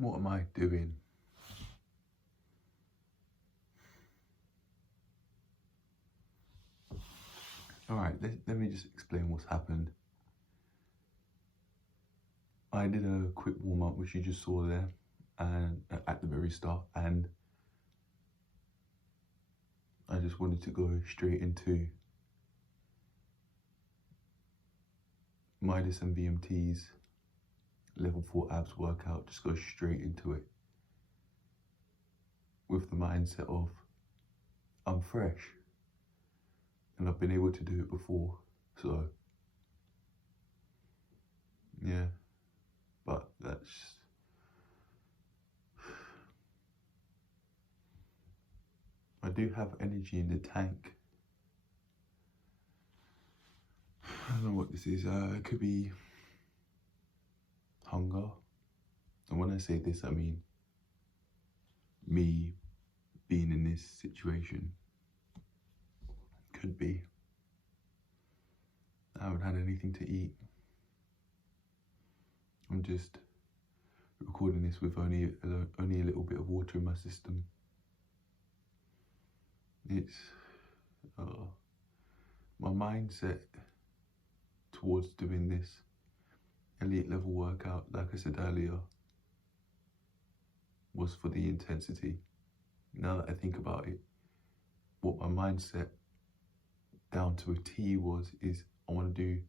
What am I doing? Alright, let me just explain what's happened. I did a quick warm-up, which you just saw there, and at the very start, and I just wanted to go straight into Midas and VMT's level 4 abs workout, just go straight into it with the mindset of I'm fresh and I've been able to do it before, so yeah, but I do have energy in the tank. I don't know what this is. It could be hunger. And when I say this, I mean me being in this situation. Could be. I haven't had anything to eat. I'm just recording this with only a little bit of water in my system. It's my mindset towards doing this elite level workout, like I said earlier, was for the intensity. Now that I think about it, what my mindset down to a T is I want to do,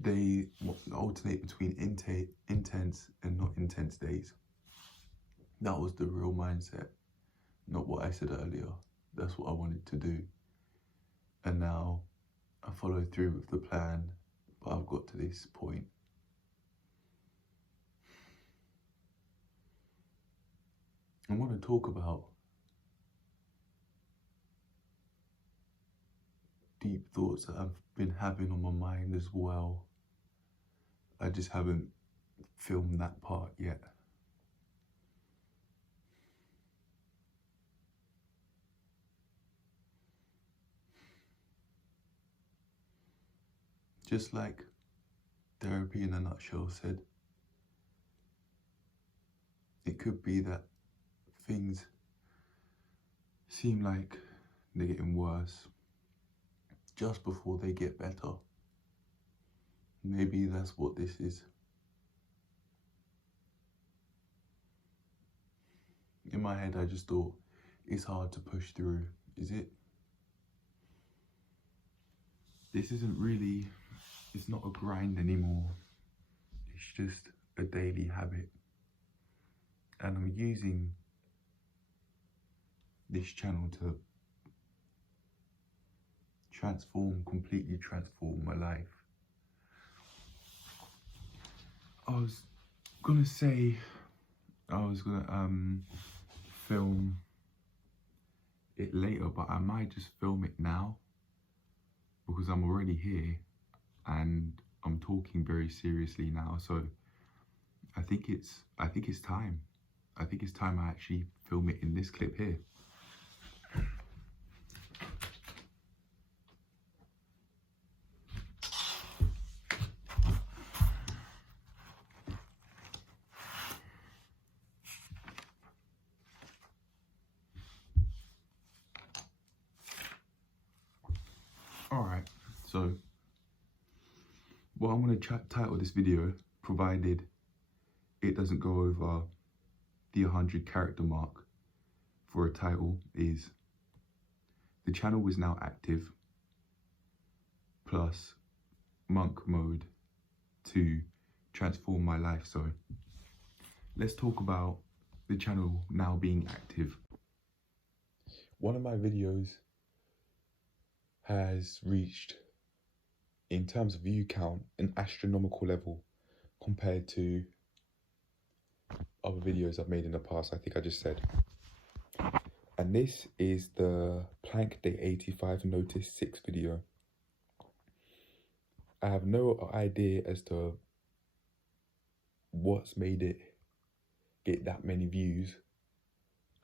they alternate between intense and not intense days. That was the real mindset, not what I said earlier. That's what I wanted to do. And now I followed through with the plan, but I've got to this point. I want to talk about deep thoughts that I've been having on my mind as well. I just haven't filmed that part yet. Just like therapy in a nutshell said, it could be that things seem like they're getting worse just before they get better. Maybe that's what this is. In my head, I just thought, it's hard to push through, is it? This isn't really, it's not a grind anymore. It's just a daily habit. And I'm using this channel to completely transform my life. I was gonna say, I was gonna film it later, but I might just film it now because I'm already here and I'm talking very seriously now. So I think it's time. I think it's time I actually film it in this clip here. Alright, so what I'm going to title this video, provided it doesn't go over the 100 character mark for a title, is the channel is now active plus monk mode to transform my life. So let's talk about the channel now being active. One of my videos has reached, in terms of view count, an astronomical level compared to other videos I've made in the past. I think I just said. And this is the Plank Day 85 Notice 6 video. I have no idea as to what's made it get that many views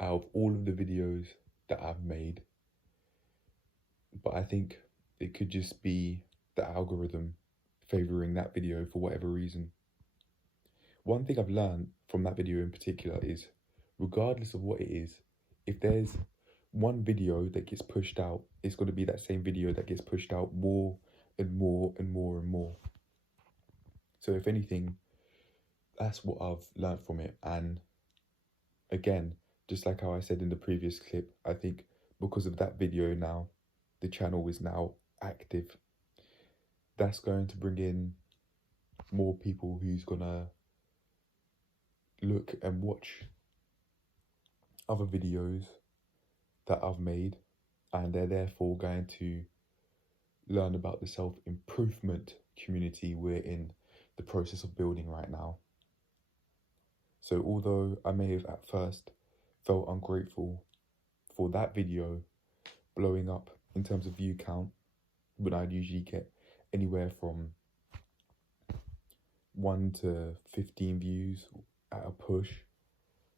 out of all of the videos that I've made. But I think it could just be the algorithm favouring that video for whatever reason. One thing I've learned from that video in particular is, regardless of what it is, if there's one video that gets pushed out, it's going to be that same video that gets pushed out more and more and more and more. So if anything, that's what I've learned from it. And again, just like how I said in the previous clip, I think because of that video now, the channel is now active. That's going to bring in more people who's gonna look and watch other videos that I've made, and they're therefore going to learn about the self-improvement community we're in the process of building right now. So although I may have at first felt ungrateful for that video blowing up in terms of view count, when I'd usually get anywhere from 1 to 15 views at a push,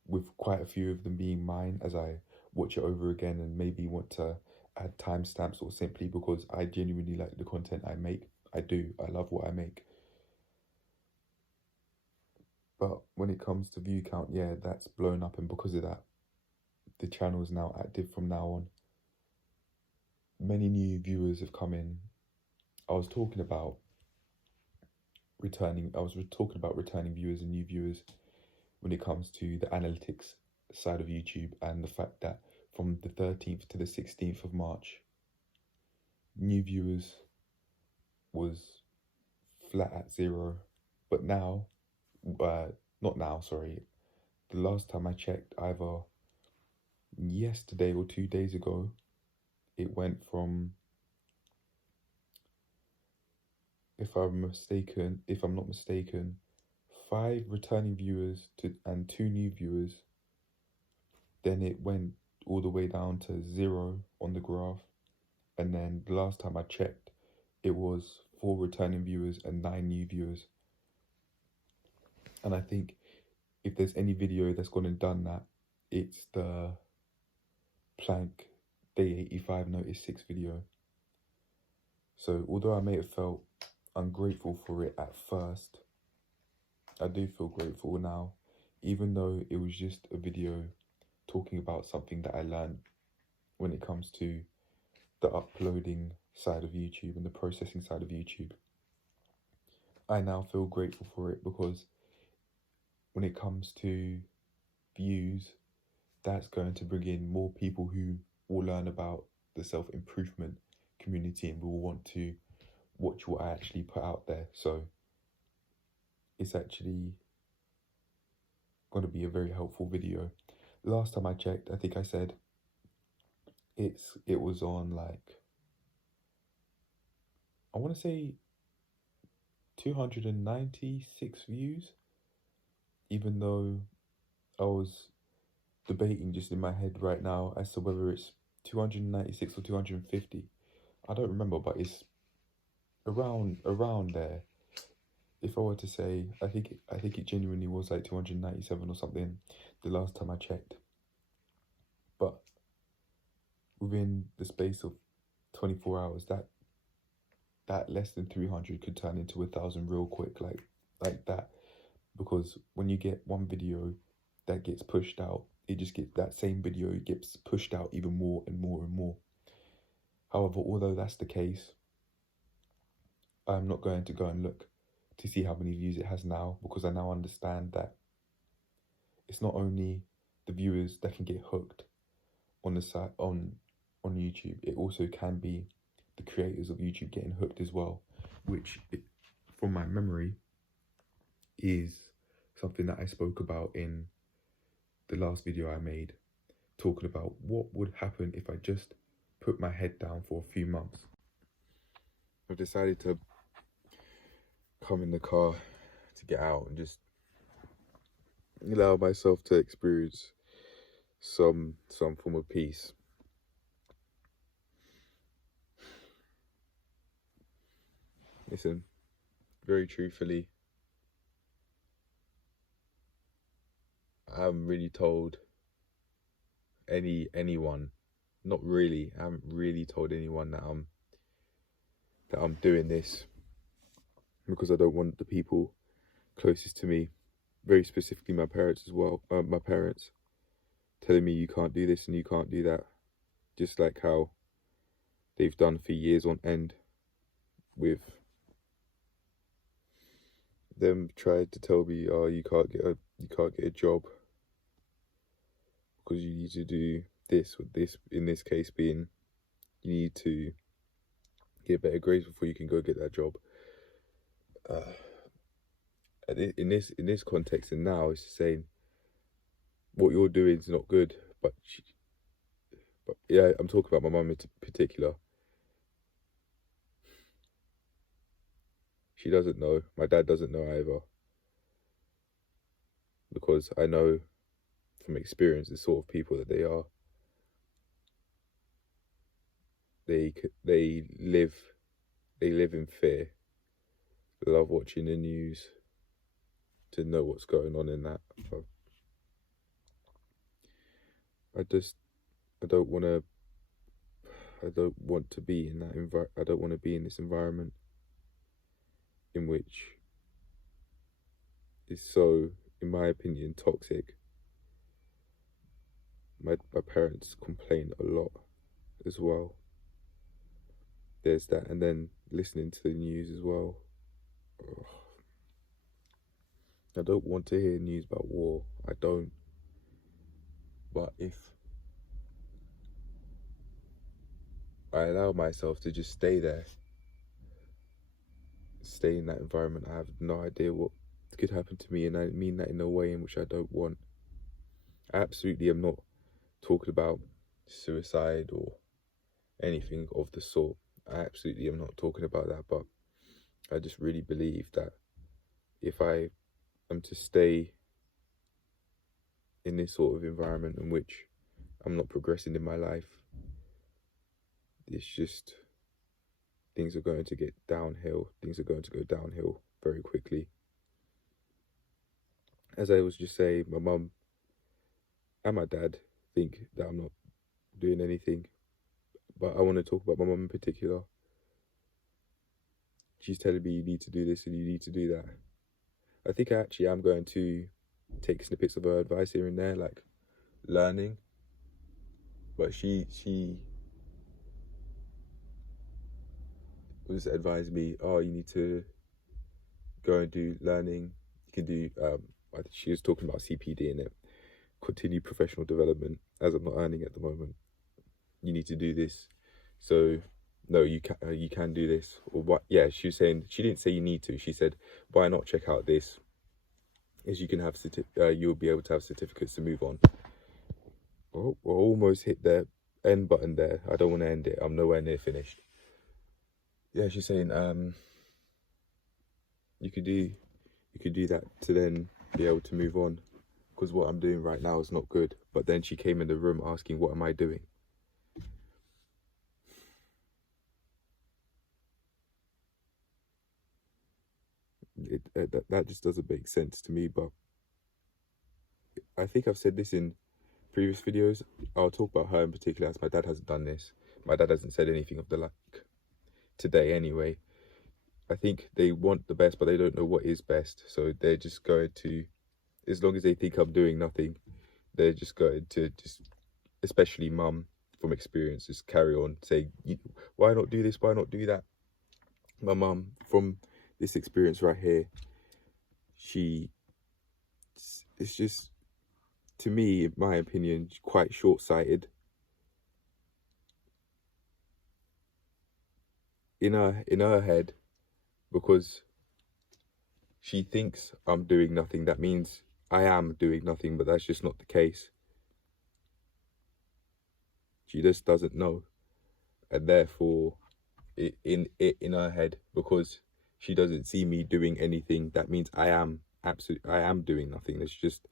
with quite a few of them being mine as I watch it over again and maybe want to add timestamps, or simply because I genuinely like the content I make. I do. I love what I make. But when it comes to view count, yeah, that's blown up, and because of that, the channel is now active from now on. Many new viewers have come in. I was talking about returning viewers and new viewers when it comes to the analytics side of YouTube, and the fact that from the 13th to the 16th of March, new viewers was flat at 0. But now, not now, sorry, the last time I checked, either yesterday or 2 days ago, it went from, if I'm not mistaken, 5 returning viewers and 2 new viewers. Then it went all the way down to 0 on the graph. And then the last time I checked, it was 4 returning viewers and 9 new viewers. And I think if there's any video that's gone and done that, it's the Plank Day 85 Notice 6 video. So although I may have felt ungrateful for it at first, I do feel grateful now, even though it was just a video talking about something that I learned when it comes to the uploading side of YouTube and the processing side of YouTube. I now feel grateful for it, because when it comes to views, that's going to bring in more people who will learn about the self-improvement community and will want to watch what I actually put out there. So it's actually going to be a very helpful video. Last time I checked, I think I said it was on, like, I want to say 296 views, even though I was debating just in my head right now as to whether it's 296 or 250. I don't remember, but it's around there. If I were to say, I think it genuinely was like 297 or something the last time I checked. But within the space of 24 hours, that less than 300 could turn into 1,000 real quick, like that. Because when you get one video that gets pushed out, that same video gets pushed out even more and more and more. However, although that's the case, I'm not going to go and look to see how many views it has now, because I now understand that it's not only the viewers that can get hooked on the site on YouTube, it also can be the creators of YouTube getting hooked as well, which, from my memory, is something that I spoke about in the last video I made, talking about what would happen if I just put my head down for a few months. I've decided to come in the car to get out and just allow myself to experience some form of peace. Listen, very truthfully, I haven't really told anyone, not really, I haven't really told anyone that I'm doing this, because I don't want the people closest to me very specifically my parents as well. My parents telling me you can't do this and you can't do that, just like how they've done for years on end with them trying to tell me, oh, you can't get a job because you need to do this, with this in this case being you need to get better grades before you can go get that job. In this context, and now it's saying what you're doing is not good, but yeah, I'm talking about my mum in particular. She doesn't know. My dad doesn't know either, because I know from experience the sort of people that they are. They live in fear. They love watching the news to know what's going on in that. But I don't want to be in that I don't want to be in this environment in which is so, in my opinion, toxic. My parents complain a lot as well. There's that, and then listening to the news as well. Ugh. I don't want to hear news about war. I don't. But if I allow myself to just stay there, stay in that environment, I have no idea what could happen to me, and I mean that in a way in which I don't want. I absolutely am not talking about suicide or anything of the sort. I absolutely am not talking about that, but I just really believe that if I am to stay in this sort of environment in which I'm not progressing in my life, it's just, things are going to get downhill. Things are going to go downhill very quickly. As I was just saying, my mum and my dad think that I'm not doing anything, but I want to talk about my mum in particular. She's telling me you need to do this and you need to do that. I think I actually am going to take snippets of her advice here and there, like learning. But she was advising me, oh, you need to go and do learning. You can do, I think she was talking about CPD in it, continue professional development, as I'm not earning at the moment. You need to do this. So no, you can do this, or what? Yeah, she was saying, she didn't say you need to. She said, why not check out this? Is you can have you'll be able to have certificates to move on. Oh, we'll almost hit the end button there. I don't want to end it. I'm nowhere near finished. Yeah, she's saying you could do that to then be able to move on, because what I'm doing right now is not good. But then she came in the room asking, what am I doing? That just doesn't make sense to me. But I think I've said this in previous videos. I'll talk about her in particular, as my dad hasn't done this. My dad hasn't said anything of the like today anyway. I think they want the best, but they don't know what is best. So they're just going to, as long as they think I'm doing nothing, they're just going to especially mum from experience, just carry on saying, why not do this? Why not do that? My mum, from this experience right here, it's just, to me, in my opinion, quite short-sighted. In her head, because she thinks I'm doing nothing, that means I am doing nothing, but that's just not the case. She just doesn't know, and therefore, in her head, because she doesn't see me doing anything, that means I am doing nothing. It's just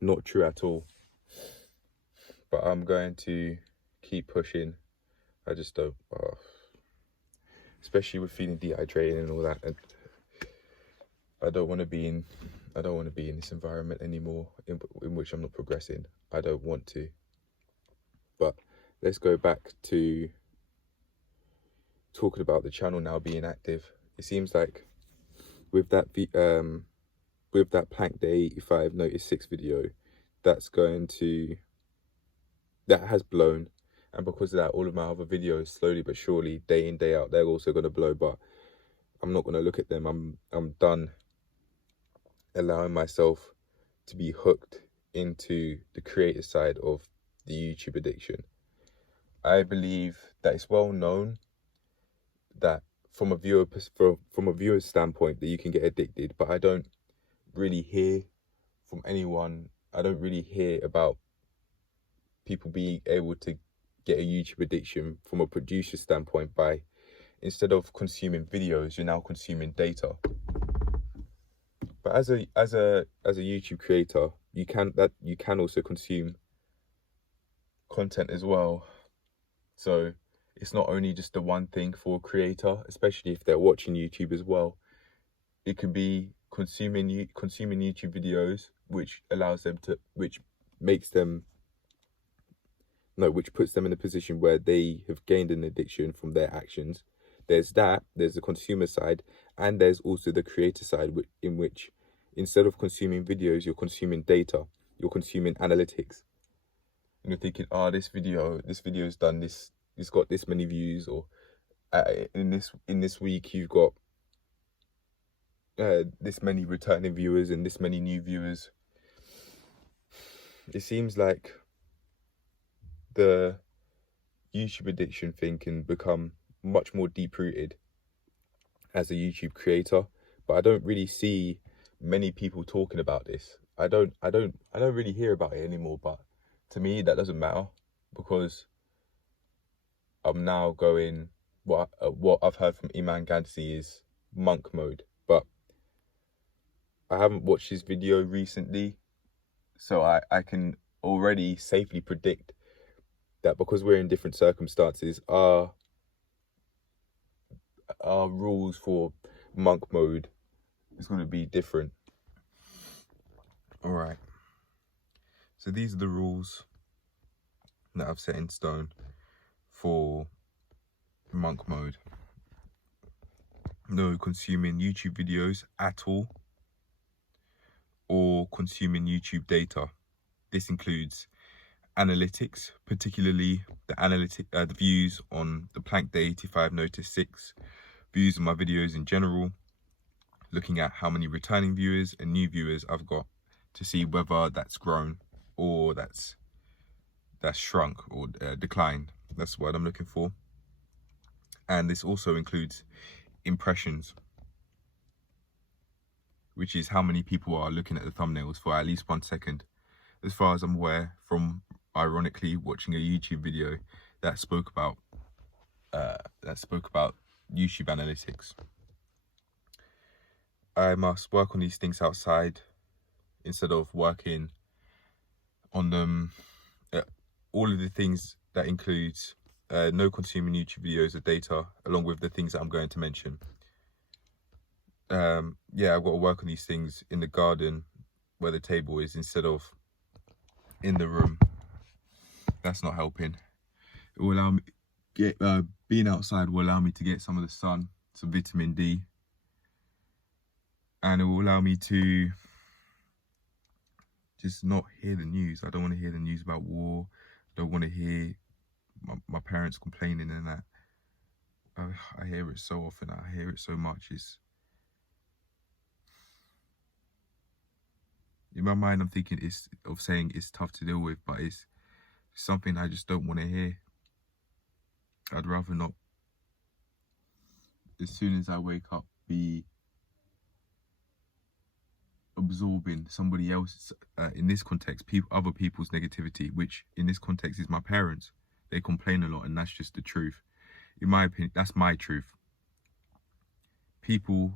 not true at all. But I'm going to keep pushing. I just don't, especially with feeling dehydrated and all that. And I don't want to be in this environment anymore in which I'm not progressing. I don't want to. But let's go back to talking about the channel now being active. It seems like with that with that Plank Day 85 Notice 6 video, that has blown. And because of that, all of my other videos, slowly but surely, day in, day out, they're also going to blow. But I'm not going to look at them. I'm done allowing myself to be hooked into the creator side of the YouTube addiction. I believe that it's well known that from a viewer's standpoint that you can get addicted, but I don't really hear from anyone. I don't really hear about people being able to get a YouTube addiction from a producer standpoint by, instead of consuming videos, you're now consuming data. But as a YouTube creator, you can also consume content as well. So it's not only just the one thing for a creator, especially if they're watching YouTube as well. It could be consuming YouTube videos, which puts them in a position where they have gained an addiction from their actions. There's the consumer side, and there's also the creator side, in which instead of consuming videos, you're consuming data, you're consuming analytics. And you're thinking, this video's done this, it's got this many views, or in this week you've got this many returning viewers and this many new viewers. It seems like the YouTube addiction thing can become much more deep-rooted as a YouTube creator, but I don't really see many people talking about this. I don't really hear about it anymore, but to me that doesn't matter, because I'm now going, what I've heard from Iman Gansi is monk mode, but I haven't watched his video recently, so I can already safely predict that because we're in different circumstances, our rules for monk mode is going to be different. All right. So these are the rules that I've set in stone for monk mode. No consuming YouTube videos at all, or consuming YouTube data. This includes analytics, particularly the views on the Plank Day 85 Notice 6, views on my videos in general, looking at how many returning viewers and new viewers I've got to see whether that's grown or that's shrunk or declined. That's what I'm looking for. And this also includes impressions, which is how many people are looking at the thumbnails for at least 1 second. As far as I'm aware, from ironically watching a YouTube video that spoke about YouTube analytics. I must work on these things outside instead of working on them. All of the things that includes no consuming YouTube videos or data, along with the things that I'm going to mention. I've got to work on these things in the garden where the table is instead of in the room. That's not helping. It will allow me being outside will allow me to get some of the sun, some vitamin D, and it will allow me to just not hear the news. I don't want to hear the news about war. I don't want to hear my parents complaining and that. I hear it so often. I hear it so much. It's in my mind, I'm thinking it's tough to deal with, but it's something I just don't want to hear. I'd rather not, as soon as I wake up, be absorbing somebody else, in this context, other people's negativity, which in this context is my parents. They complain a lot, and that's just the truth. In my opinion, that's my truth. Different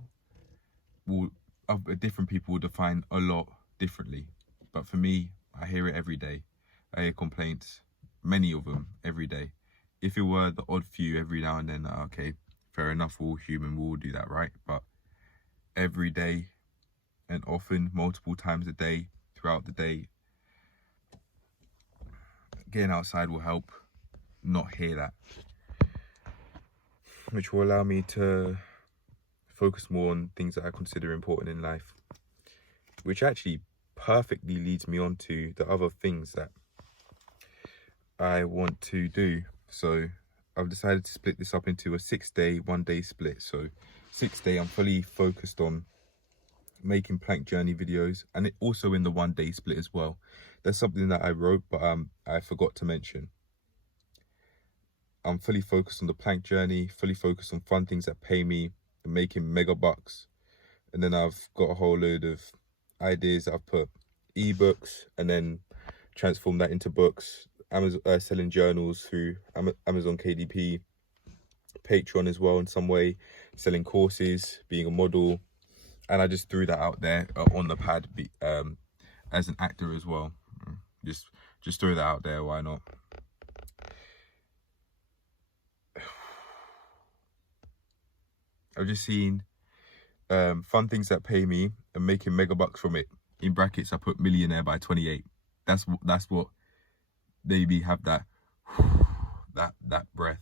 people will define a lot differently, but for me, I hear it every day. I hear complaints, many of them, every day. If it were the odd few every now and then, okay, fair enough, we're all human, we'll all do that, right? But every day, and often multiple times a day, throughout the day, getting outside will help not hear that, which will allow me to focus more on things that I consider important in life. which actually perfectly leads me on to the other things that I want to do. So I've decided to split this up into a 6-day, 1-day split. So 6-day, I'm fully focused on making plank journey videos, and it also in the 1-day split as well. There's something that I wrote, but I forgot to mention. I'm fully focused on the plank journey, fully focused on fun things that pay me and making mega bucks. And then I've got a whole load of ideas. I've put ebooks and then transform that into books. Amazon, selling journals through Amazon KDP, Patreon as well in some way, selling courses, being a model. And I just threw that out there on the pad as an actor as well. Just throw that out there, why not? I've just seen fun things that pay me and making mega bucks from it. In brackets, I put millionaire by 28. That's what maybe have that breath.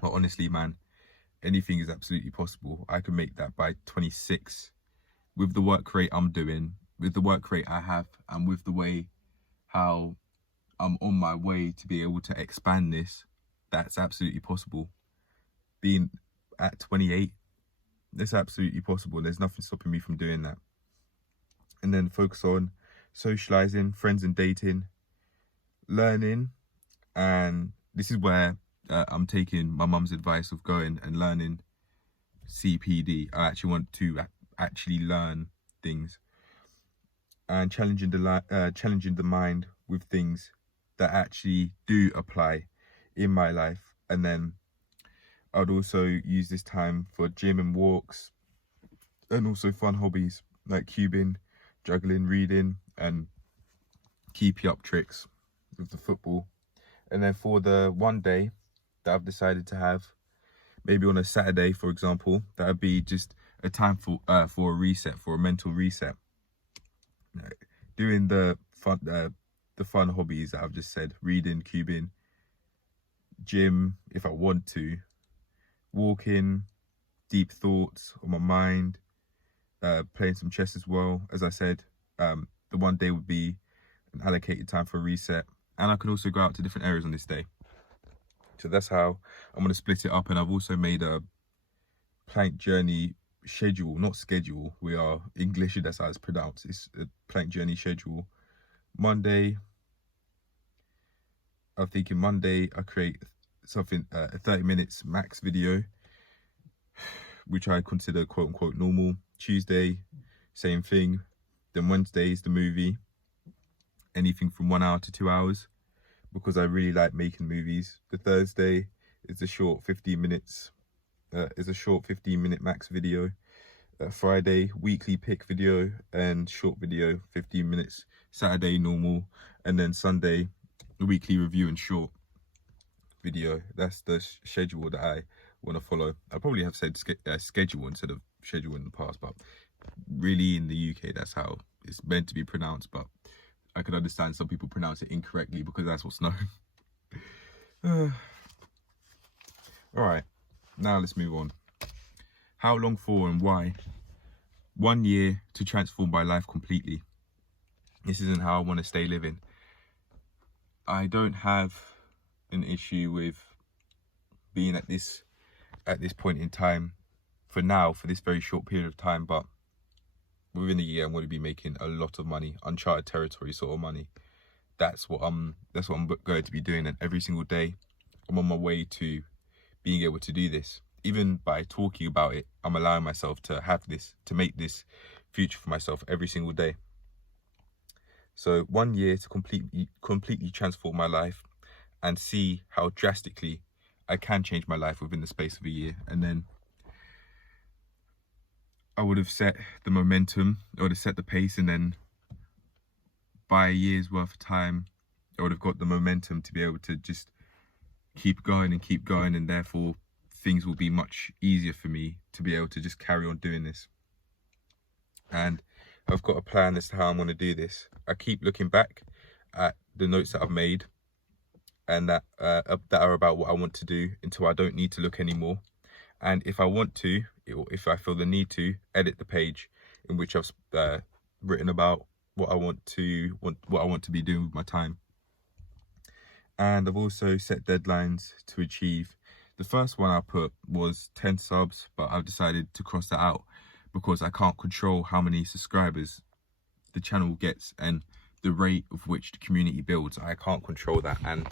But honestly, man, anything is absolutely possible. I can make that by 26 with the work rate I'm doing, with the work rate I have, and with the way how I'm on my way to be able to expand this. That's absolutely possible. Being at 28, that's absolutely possible. There's nothing stopping me from doing that. And then focus on socializing, friends and dating, learning. And this is where I'm taking my mum's advice of going and learning CPD. I actually want to actually learn things and challenging the mind with things that actually do apply in my life. And then I'd also use this time for gym and walks, and also fun hobbies like cubing, juggling, reading, and keepy up tricks with the football. And then for the 1 day that I've decided to have, maybe on a Saturday, for example, that would be just a time for a reset, for a mental reset. Doing the fun hobbies that I've just said, reading, cubing, gym if I want to, walking, deep thoughts on my mind, playing some chess as well. As I said, the 1 day would be an allocated time for a reset, and I can also go out to different areas on this day. So that's how I'm going to split it up. And I've also made a plank journey schedule, not schedule. We are English, that's how it's pronounced. It's a plank journey schedule. Monday, I'm thinking Monday I create something, a 30 minutes max video, which I consider quote unquote normal. Tuesday, same thing. Then Wednesday is the movie, anything from 1 hour to 2 hours, because I really like making movies. The Thursday is a short 15 minutes, is a short 15-minute max video. Friday, weekly pick video and short video, 15 minutes. Saturday, normal. And then Sunday, weekly review and short video. That's the schedule that I want to follow. I probably have said schedule instead of schedule in the past, but really in the UK, that's how it's meant to be pronounced. But I can understand some people pronounce it incorrectly because that's what's known. All right, now let's move on. How long for and why? 1 year to transform my life completely. This isn't how I want to stay living. I don't have an issue with being at this point in time for now, for this very short period of time, but within a year I'm going to be making a lot of money, uncharted territory sort of money. That's what I'm going to be doing, and every single day I'm on my way to being able to do this. Even by talking about it, I'm allowing myself to have this, to make this future for myself every single day. So 1 year to completely transform my life and see how drastically I can change my life within the space of a year. And then I would have set the momentum, I would have set the pace, and then by a year's worth of time, I would have got the momentum to be able to just keep going, and therefore things will be much easier for me to be able to just carry on doing this. And I've got a plan as to how I'm going to do this. I keep looking back at the notes that I've made and that are about what I want to do until I don't need to look anymore. And if I want to, or if I feel the need to, edit the page in which I've written about what I want to be doing with my time. And I've also set deadlines to achieve. The first one I put was 10 subs, but I've decided to cross that out because I can't control how many subscribers the channel gets and the rate of which the community builds. I can't control that. And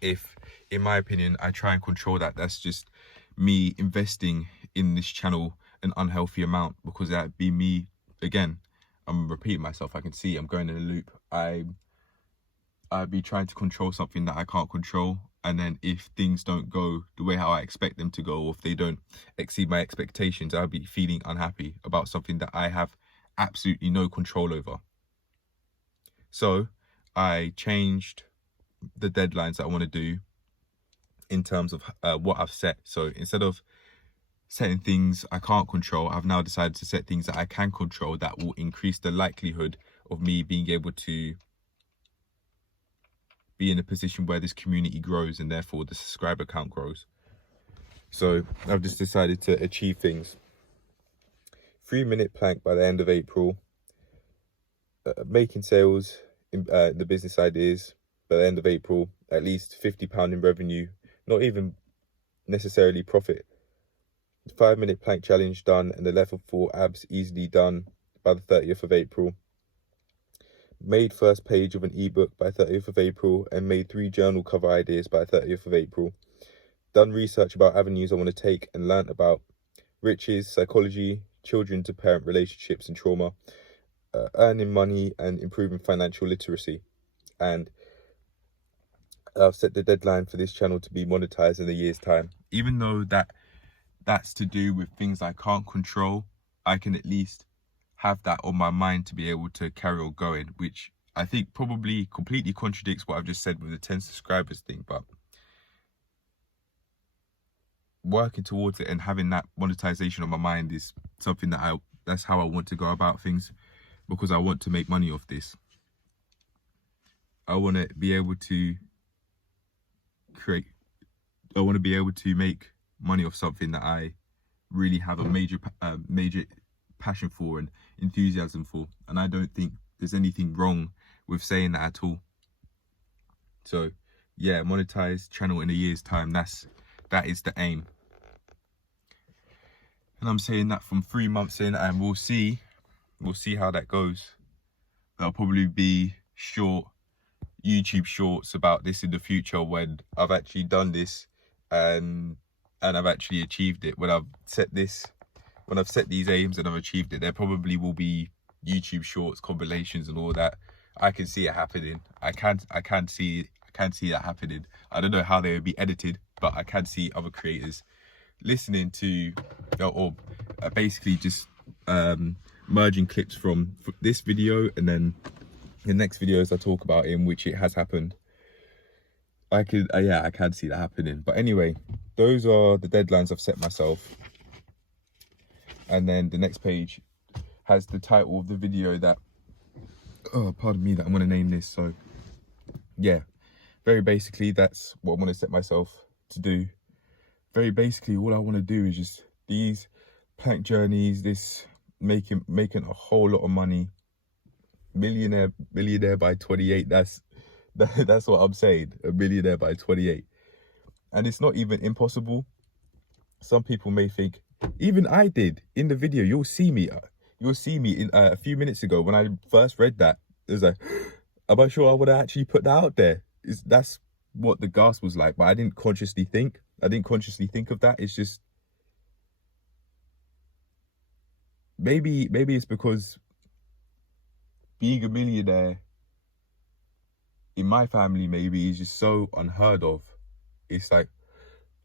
if, in my opinion, I try and control that, that's just me investing in this channel an unhealthy amount, because that'd be me, again, I'm repeating myself, I can see I'm going in a loop. I'd be trying to control something that I can't control, and then if things don't go the way how I expect them to go, or if they don't exceed my expectations, I'll be feeling unhappy about something that I have absolutely no control over. So I changed the deadlines that I want to do in terms of what I've set. So instead of setting things I can't control, I've now decided to set things that I can control that will increase the likelihood of me being able to be in a position where this community grows and therefore the subscriber count grows. So I've just decided to achieve things. 3-minute plank by the end of April. Making sales in the business ideas by the end of April. At least £50 in revenue, not even necessarily profit. 5-minute plank challenge done, and the level 4 abs easily done by the 30th of April. Made first page of an ebook by 30th of April, and made 3 journal cover ideas by 30th of April. Done research about avenues I want to take, and learnt about riches, psychology, children to parent relationships and trauma, earning money and improving financial literacy. And I've set the deadline for this channel to be monetized in a year's time. Even though that's to do with things I can't control, I can at least have that on my mind to be able to carry on going, which I think probably completely contradicts what I've just said with the 10 subscribers thing. But working towards it and having that monetization on my mind is something that that's how I want to go about things, because I want to make money off this. I want to be able to make money off something that I really have a major passion for and enthusiasm for, and I don't think there's anything wrong with saying that at all. So yeah, monetized channel in a year's time, that is the aim. And I'm saying that from 3 months in, and we'll see how that goes. There'll probably be short YouTube shorts about this in the future when I've actually done this and I've actually achieved it. When I've set these aims and I've achieved it, there probably will be YouTube shorts, compilations and all that. I can see it happening. I can see that happening. I don't know how they would be edited, but I can see other creators listening to or basically just merging clips from this video and then the next videos I talk about in which it has happened. I can see that happening. But anyway, those are the deadlines I've set myself. And then the next page has the title of the video that, pardon me, that I'm going to name this. So yeah, very basically, that's what I want to set myself to do. Very basically, all I want to do is just these plank journeys, this making a whole lot of money. Millionaire by 28. That's what I'm saying. A millionaire by 28. And it's not even impossible. Some people may think, even I did in the video. You'll see me in a few minutes ago when I first read that. It was like, am I sure I would have actually put that out there? That's what the gasp was like. But I didn't consciously think of that. It's just maybe it's because being a millionaire in my family maybe is just so unheard of. It's like,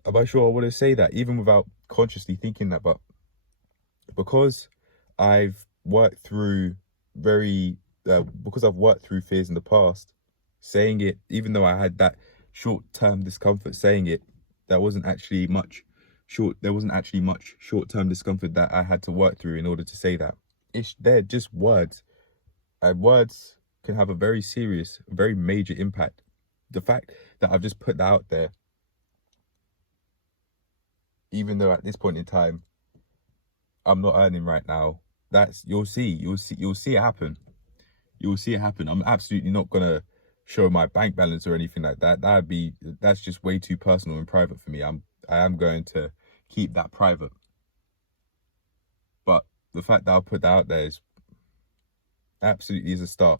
am I sure I want to say that even without consciously thinking that? But because I've worked through fears in the past, saying it, even though I had that short-term discomfort saying it, there wasn't actually much short-term discomfort that I had to work through in order to say that. They're just words. And words can have a very serious, very major impact. The fact that I've just put that out there, even though at this point in time, I'm not earning right now you'll see it happen. You'll see it happen. I'm absolutely not gonna show my bank balance or anything like that. That's just way too personal and private for me. I am going to keep that private. But the fact that I'll put that out there is absolutely is a start.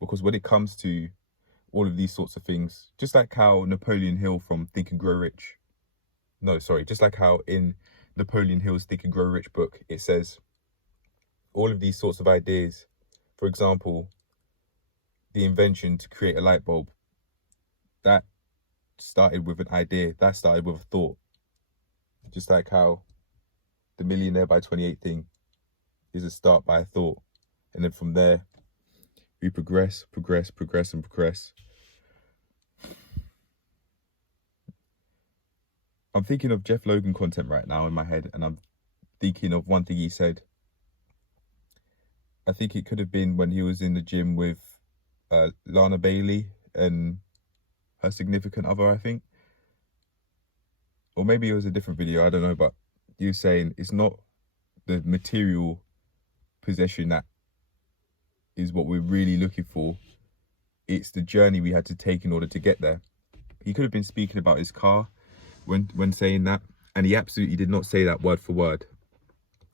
Because when it comes to all of these sorts of things, just like how Napoleon Hill from Think and Grow Rich, just like how in Napoleon Hill's Think and Grow Rich book, it says all of these sorts of ideas, for example, the invention to create a light bulb, that started with an idea, that started with a thought. Just like how the millionaire by 28 thing is a start by a thought. And then from there, we progress. I'm thinking of Jeff Logan content right now in my head, and I'm thinking of one thing he said. I think it could have been when he was in the gym with Lana Bailey and her significant other, I think. Or maybe it was a different video, I don't know, but he was saying it's not the material possession that is what we're really looking for. It's the journey we had to take in order to get there. He could have been speaking about his car when saying that, and he absolutely did not say that word for word.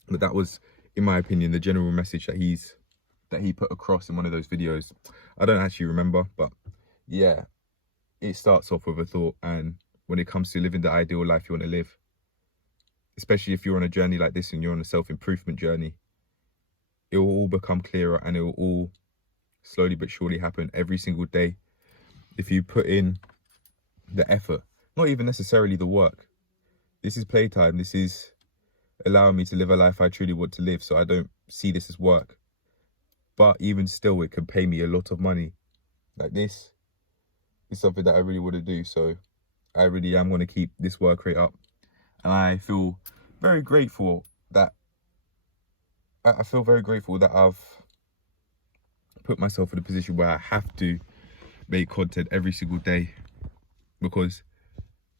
But that was, in my opinion, the general message that he put across in one of those videos. I don't actually remember, but yeah, it starts off with a thought. And when it comes to living the ideal life you want to live, especially if you're on a journey like this and you're on a self-improvement journey, it will all become clearer, and it will all slowly but surely happen every single day if you put in the effort, not even necessarily the work. This is playtime. This is allowing me to live a life I truly want to live, so I don't see this as work. But even still, it can pay me a lot of money. Like, this is something that I really want to do, so I really am going to keep this work rate up. And I feel very grateful that I've put myself in a position where I have to make content every single day, because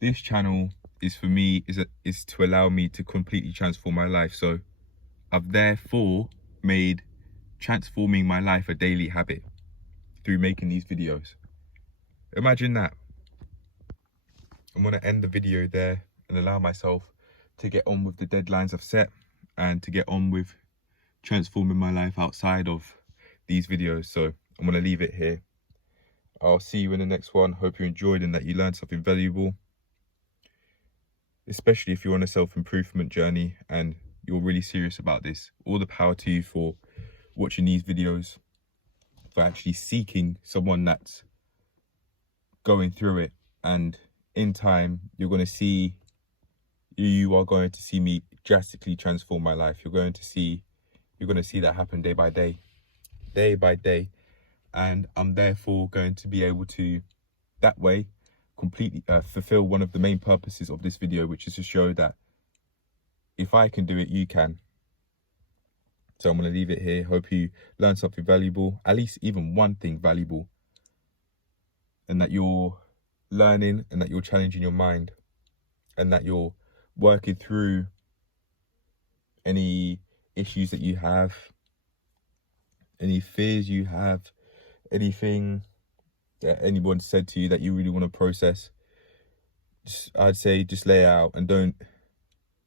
this channel is for me, is to allow me to completely transform my life. So I've therefore made transforming my life a daily habit through making these videos. Imagine that. I'm going to end the video there and allow myself to get on with the deadlines I've set and to get on with transforming my life outside of these videos. So I'm going to leave it here. I'll see you in the next one. Hope you enjoyed and that you learned something valuable, especially if you're on a self-improvement journey and you're really serious about this. All the power to you for watching these videos, for actually seeking someone that's going through it. And in time, you are going to see me drastically transform my life. You're going to see that happen day by day. And I'm therefore going to be able to, that way, completely fulfill one of the main purposes of this video, which is to show that if I can do it, you can. So I'm going to leave it here. Hope you learned something valuable, at least even one thing valuable, and that you're learning and that you're challenging your mind and that you're working through any issues that you have, any fears you have, anything that anyone said to you that you really want to process. I'd say just lay it out and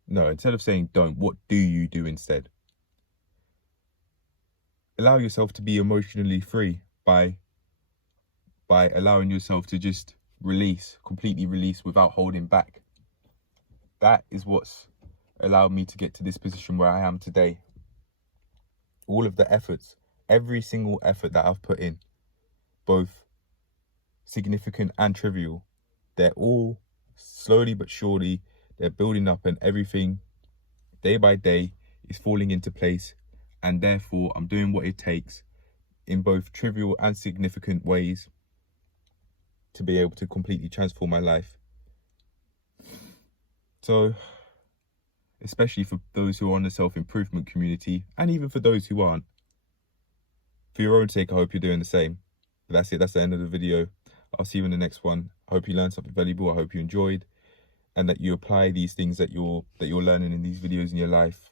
instead of saying don't, what do you do instead? Allow yourself to be emotionally free by allowing yourself to just completely release without holding back. That is what's allowed me to get to this position where I am today. All of the efforts, every single effort that I've put in, both significant and trivial, they're all slowly but surely, they're building up, and everything day by day is falling into place. And therefore, I'm doing what it takes in both trivial and significant ways to be able to completely transform my life. So, especially for those who are on the self-improvement community, and even for those who aren't, for your own sake, I hope you're doing the same. But that's it. That's the end of the video. I'll see you in the next one. I hope you learned something valuable. I hope you enjoyed, and that you apply these things that you're learning in these videos in your life.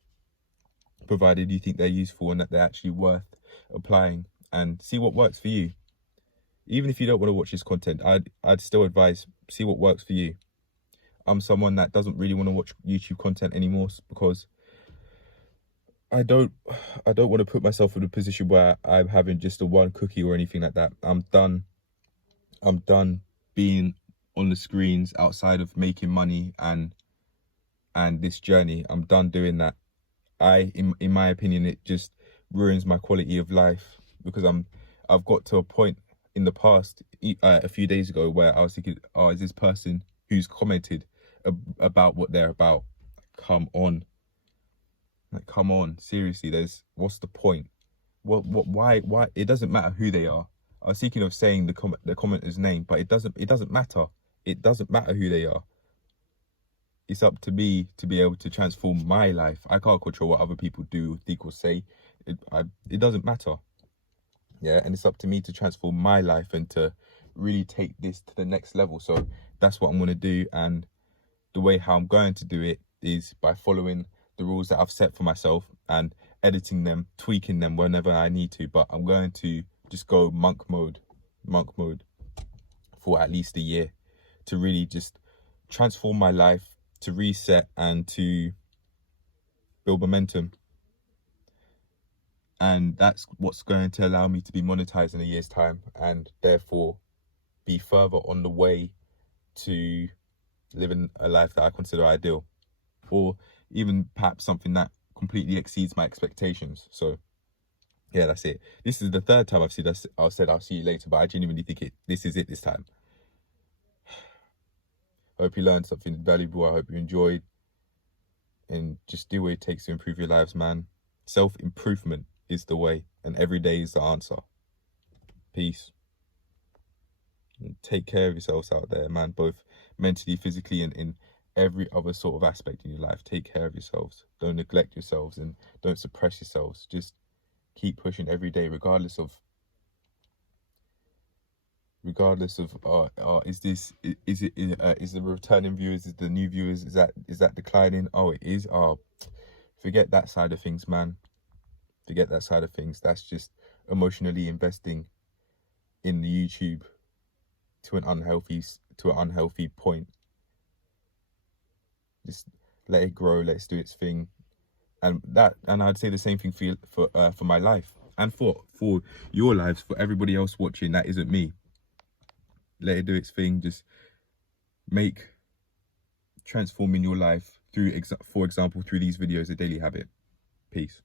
provided you think they're useful and that they're actually worth applying, and see what works for you. Even if you don't want to watch this content, I'd still advise, see what works for you. I'm someone that doesn't really want to watch YouTube content anymore because I don't want to put myself in a position where I'm having just a one cookie or anything like that. I'm done being on the screens outside of making money and this journey. I'm done doing that. In my opinion, it just ruins my quality of life, because I've got to a point in the past, a few days ago, where I was thinking, oh, is this person who's commented about what they're about, come on, like, come on, seriously, what's the point? Why? It doesn't matter who they are. I was thinking of saying the commenter's name, but it doesn't matter. It doesn't matter who they are. It's up to me to be able to transform my life. I can't control what other people do, think, or say. It doesn't matter. Yeah, and it's up to me to transform my life and to really take this to the next level. So that's what I'm going to do, and the way how I'm going to do it is by following the rules that I've set for myself and editing them, tweaking them whenever I need to. But I'm going to just go monk mode for at least a year to really just transform my life, to reset and to build momentum. And that's what's going to allow me to be monetized in a year's time, and therefore be further on the way to living a life that I consider ideal, or even perhaps something that completely exceeds my expectations. So yeah, that's it. This is the third time I've said I'll see you later, but I genuinely think this is it this time. I hope you learned something valuable. I hope you enjoyed, and just do what it takes to improve your lives, man. Self-improvement is the way, and every day is the answer. Peace. And take care of yourselves out there, man, both mentally, physically, and in every other sort of aspect in your life. Take care of yourselves. Don't neglect yourselves, and don't suppress yourselves. Just keep pushing every day, regardless of is the returning viewers, is the new viewers, is that declining? Oh, it is. Forget that side of things, man. Forget that side of things. That's just emotionally investing in the YouTube to an unhealthy point. Just let it grow, let it do its thing. And I'd say the same thing for my life, and for your lives, for everybody else watching that isn't me. Let it do its thing. Just transforming your life through, for example, through these videos, a daily habit. Peace.